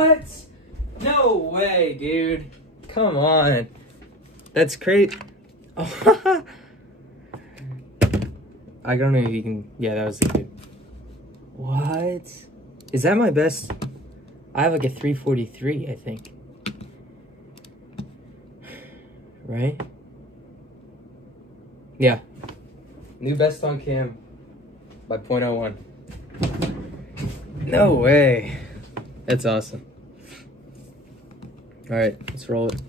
What? No way, dude. Come on. That's great. Oh. I don't know if you can. Yeah, that was good. What? Is that my best? I have like a 343, I think. Right? Yeah. New best on cam by .01. No way. That's awesome. All right, let's roll it.